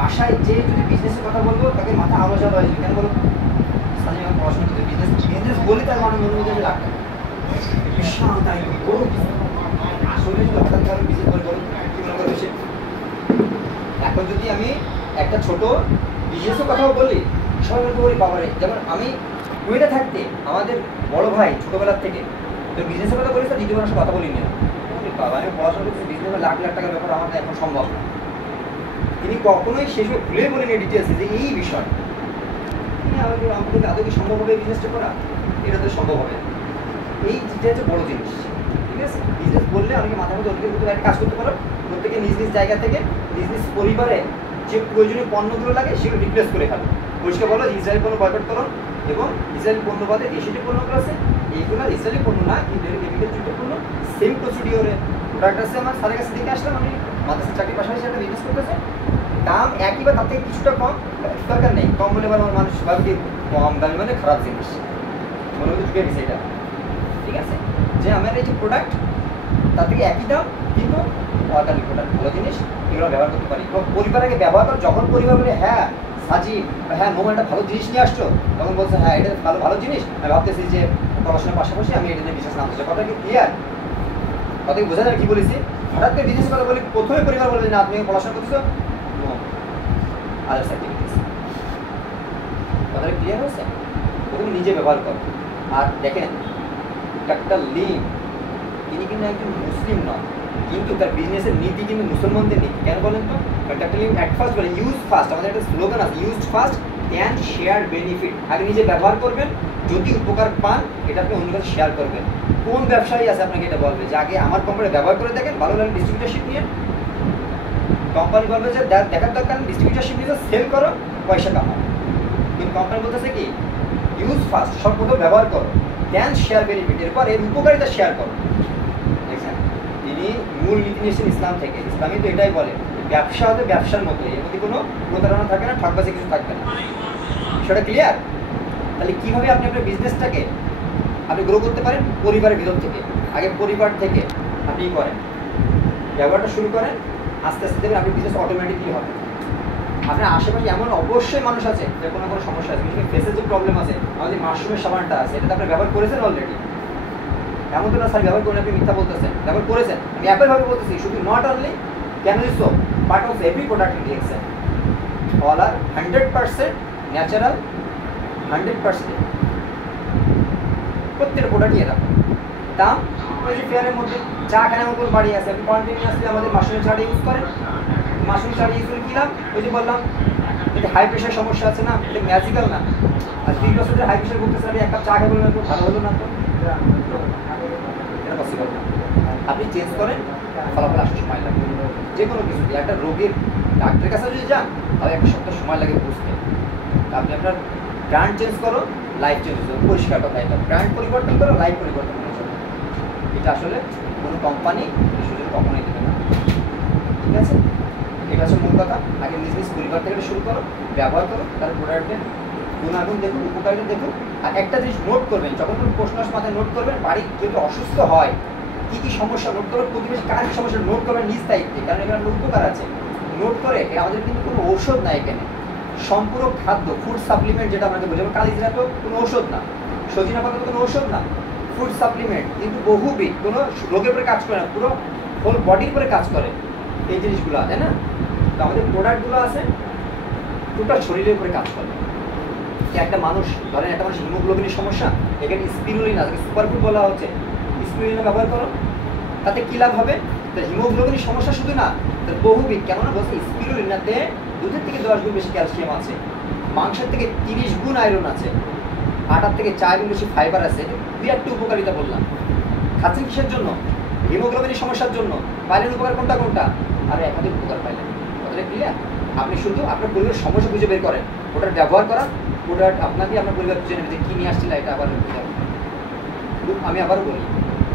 বাসায় যে যদি বিজনেসের কথা বলবো তাকে মাথা আলোচনা হয়ে যাবে। কেন বলো? স্থানীয় পড়াশোনা করতে বিজনেস বলে তার মানে মনে মধ্যে লাখ টাকা বিশাল দায়িত্ব বড় কিছু। আসলে যদি হঠাৎ করে বিজনেস করে বলো কি মনে করবে সে? এখন যদি আমি একটা ছোট বিজনেসের কথাও বলি সবাই বলতে পারি বাবারে, যেমন আমি কুয়েটে থাকতে আমাদের বড় ভাই ছোটবেলার থেকে তো বিজনেসের কথা বলি, তার দ্বিতীয় মানুষের কথা বলি না। বাবা আমি পড়াশোনা করছি, বিজনেসে লাখ লাখ টাকার ব্যাপার আমাদের এখন সম্ভব না। তিনি কখনোই শেষে ভুলে বলেন ডিটেলসে যে এই বিষয় আমাদের আদৌ কি সম্ভব হবে বিজনেসটা করা? এটা তো সম্ভব হবে না। এই যেটা হচ্ছে বড় জিনিস, ঠিক আছে? বিজনেস বললে অনেকে মাথার মধ্যে অনেকের মধ্যে একটা কাজ করতে পারো, প্রত্যেকে নিজ নিজ জায়গা থেকে নিজ নিজ পরিবারে যে প্রয়োজনীয় পণ্যগুলো লাগে সেগুলো রিপ্লেস করে ফেলো। পরিষ্কার বলো ইসরায়েলি পণ্য বয়কট করো, এবং ইসরায়েলি পণ্য বাদে দেশি যে পণ্যগুলো আছে এইগুলো ইসরায়েলি পণ্য না, কিন্তু কেমিক্যাল যুক্ত পণ্য সেম প্রসিডিওরে প্রোডাক্ট আছে। আমার স্যারের কাছে দেখে আসলাম, আমি মাদ্রাসার চাকরির পাশাপাশি একটা বিজনেস করতেছে, দাম একই বা তার থেকে কিছুটা কম, দরকার নেই কম বলে আমার মানুষ ভাবি কম দামি মানে খারাপ জিনিস মনে মধ্যে ঢুকে গেছে এটা, ঠিক আছে? যে আমার এই যে প্রোডাক্ট তার থেকে একই দাম কিন্তু অর্গানিক প্রোডাক্ট, ভালো জিনিস, এগুলো ব্যবহার করতে পারি। এবং পরিবার আগে ব্যবহার করো, যখন পরিবার বলে হ্যাঁ সাজিব হ্যাঁ মোবাইলটা ভালো জিনিস নিয়ে আসছো, তখন বলছে হ্যাঁ এটা ভালো ভালো জিনিস, আমি ভাবতেছি যে পড়াশোনার পাশাপাশি আমি এটা নিয়ে বিজনেস নামতে চাই। কথা কি ক্লিয়ার? কথা কি বোঝা যাবে কি বলেছি? হঠাৎ করে বিজনেস কথা বলি, প্রথমে পরিবার বলবে না তুমি পড়াশোনা করতেছো, আদার্স অ্যাক্টিভিটিস। কথাটা ক্লিয়ার হয়েছে? প্রথমে নিজে ব্যবহার করো। আর দেখেন ডাক্তার লিম তিনি কিন্তু একজন মুসলিম নন, কিন্তু তার বিজনেসের নীতি কিন্তু মুসলমানদের নীতি। কেন বলেন তো? ডাক্তার লিম অ্যাট ফার্স্ট বলে ইউজ ফার্স্ট, আমাদের একটা স্লোগান আছে use first and share benefit. আগে নিজে ব্যবহার করবেন, যদি উপকার পান এটা আপনি অন্য কাছে শেয়ার করবেন। কোন ব্যবসায়ী আছে আপনাকে এটা বলবে যে আগে আমার কোম্পানি ব্যবহার করে দেখেন, ভালো লাগে ডিস্ট্রিবিউটারশিপ নিয়ে? কোম্পানি বলবে যে দেখার দরকার ডিস্ট্রিবিউটারশিপ নিয়ে সেল করো পয়সা কামাও, কিন্তু কোম্পানি বলতেছে কি ইউজ ফার্স্ট, সর্বপ্রথম ব্যবহার করো, দেন শেয়ার বেনিফিট, এরপর এর উপকারিতা শেয়ার করো। দেখছেন তিনি মূল নীতি নিয়েছেন ইসলাম থেকে। ইসলামী তো এটাই বলে ব্যবসা হতে ব্যবসার মতো, এর মধ্যে কোনো প্রতারণা থাকে না, ঠকবাজি কিছু থাকবে না। সেটা ক্লিয়ার? তাহলে কীভাবে আপনি আপনার বিজনেসটাকে আপনি গ্রো করতে পারেন? পরিবারের ভিতর থেকে। আগে পরিবার থেকে আপনি করেন, ব্যবহারটা শুরু করেন, আস্তে আস্তে দেখবেন আপনি বিজনেস অটোমেটিকলি হবে। আপনার আশেপাশে এমন অবশ্যই মানুষ আছে যে কোনো কোনো সমস্যা আছে, বিশেষ ফেসের যে প্রবলেম আছে, আমাদের মাশরুমের সাবানটা আছে, এটা তো আপনি ব্যবহার করেছেন অলরেডি। এমন তো না স্যার ব্যবহার করেন আপনি মিথ্যা বলতেছেন, ব্যবহার করেছেন। আমি একইভাবে বলতেছি, শুধু not only Canoli soap, part of every product in DXL all are 100% natural, 100% প্রত্যেকটা প্রোডাক্টই এরকম দাম। ওই যে ফেয়ারের মধ্যে চা খানের মতো বাড়ি আছে, আপনি কন্টিনিউয়াসলি আমাদের মাশরুমের চাটা ইউজ করেন, মাশরুম চাটা ইউজ করে কিলাম, ওই যে বললাম এটা হাই প্রেশার সমস্যা আছে না, এটা ম্যাজিক্যাল না। আর 3 বছরের হাই প্রেশার বলতেছে আমি এক কাপ চা খাবো না, তো ভালো হলো না, তো এটা পসিবল না। আপনি চেঞ্জ করেন, ফলাফল আসতে সময় লাগে। যে কোনো কিছু একটা রোগীর ডাক্তারের কাছে যদি যান তাহলে একটা সপ্তাহ সময় লাগে বুঝতে। আপনি আপনার ব্র্যান্ড চেঞ্জ করো, লাইফ চেঞ্জ করো, পরিষ্কার কথা এটা। ব্র্যান্ড পরিবর্তন করো, লাইফ পরিবর্তন করে চলো। এটা আসলে কোনো কোম্পানি এই সুযোগ কখনোই দেবে না, ঠিক আছে? এটা হচ্ছে মূল কথা। আগে নিজ নিজ পরিবার থেকে শুরু করো, ব্যবহার করো, তার প্রোডাক্টের গুণাগুণ দেখুন, উপকারিতা দেখুন। আর একটা জিনিস নোট করবেন, যখন কোনো প্রশ্ন আসে মাথায় নোট করবেন, বাড়ির কেউ অসুস্থ হয় কী কী সমস্যা নোট করবেন, প্রতিবেশী কার কী সমস্যা নোট করবেন নিজ দায়িত্বে, কারণ এখানে উপকার আছে। নোট করে আমাদের কিন্তু কোনো ঔষধ নাই এখানে, সম্পূরক খাদ্য, ফুড সাপ্লিমেন্ট যেটা আমাকে বলি। যেমন কালিজিরা তো কোনো ঔষধ না, সজিনা পাতা তো কোনো ঔষধ না, ফুড সাপ্লিমেন্ট কিন্তু বহুবিধ, কোনো রোগের উপরে কাজ করে না, পুরো হোল বডির উপরে কাজ করে এই জিনিসগুলো, তাই না? তো আমাদের প্রোডাক্টগুলো আছে টোটাল শরীরের উপরে কাজ করে। একটা মানুষ ধরেন একটা মানুষ হিমোগ্লোবিনের সমস্যা, এখানে স্পিরুলিন আছে, সুপারফুড বলা হচ্ছে, স্পিরুলিন ব্যবহার করো, তাতে কী লাভ হবে? হিমোগ্লোবিনের সমস্যা শুধু না, বহুবিধ। কেননা বলছে স্পিরুলিনাতে দুধের থেকে 10 গুণ বেশি ক্যালসিয়াম আছে, মাংসের থেকে 30 গুণ আয়রন আছে, আটার থেকে 4 গুণ বেশি ফাইবার আছে। দুই একটু উপকারিতা বললাম। খাচ্ছেন কিসের জন্য? হিমোগ্লোবিনের সমস্যার জন্য। পাইলেন উপকার কোনটা কোনটা? আর একাধিক উপকার পাইলেন। কথাটা ক্লিয়ার? আপনি শুধু আপনার পরিবারের সমস্যা খুঁজে বের করেন, ওটার ব্যবহার করা, প্রোডাক্ট আপনাকে আপনার পরিবার খুঁজে নেবে যে কী নিয়ে আসছিল এটা আবার। আমি আবারও বলি,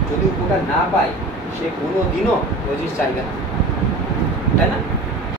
যদি উপকার না পায় সে কোনো দিনও ওই জিনিস চাইবে না, তাই না?